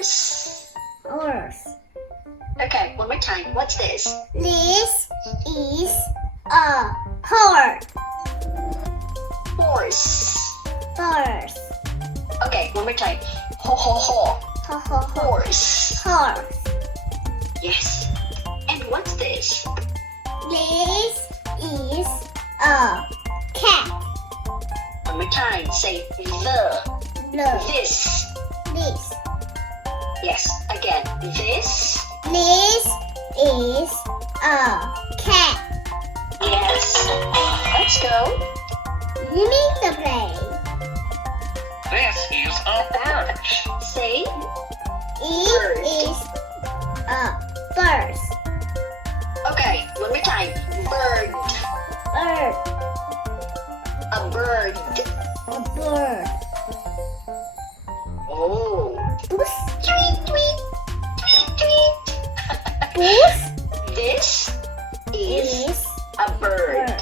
Horse. Horse. Okay, one more time. What's this? This is a horse. Horse. Horse. Okay, one more time. Ho ho ho. Ho ho ho. Horse. Horse. Yes. And what's this? This is a cat. One more time. Say the. This. This. Yes. Again. This. This is a cat. Yes. Let's go. You need to play. This is a bird. Say It is a bird. okay. One more time. Bird. Bird. A bird. A bird. Oh. Goose. Tweet tweet. Tweet tweet. Goose This is is a bird.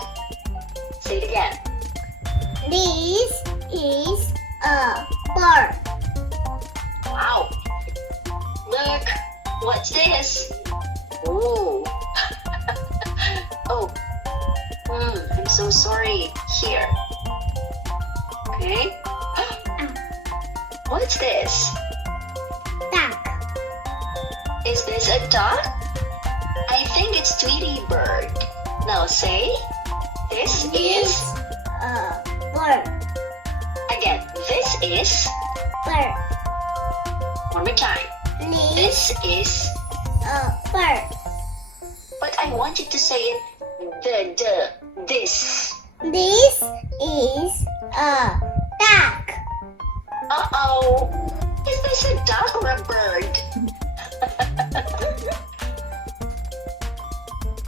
Say it again. This is a bird. Wow. Look. What's this? Ooh. Oh. I'm so sorry. Here. Okay. What's this? Duck. Is this a duck? I think it's Tweety bird. Now say, this is, a bird. again, this is, Bird. one more time. This This is, a bird. but I want you to say it, this. This is a duck. Uh-oh. Is this a duck or a bird?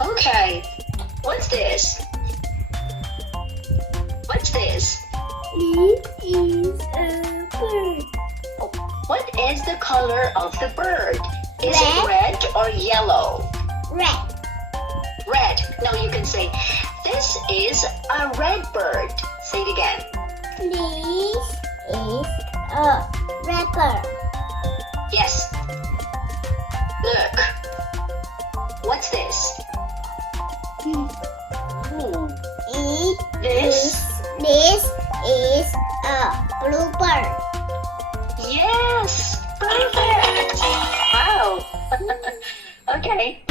Okay. What's this? What's this? This is a bird. Oh, what is the color of the bird? Is Red. it red or yellow? Red. Red. Now you can say, this is a red bird. Say it again. This is a red bird. Yes. Look. What's this? Ooh. This? This is a blue bird. Yes. Perfect. Wow. Okay.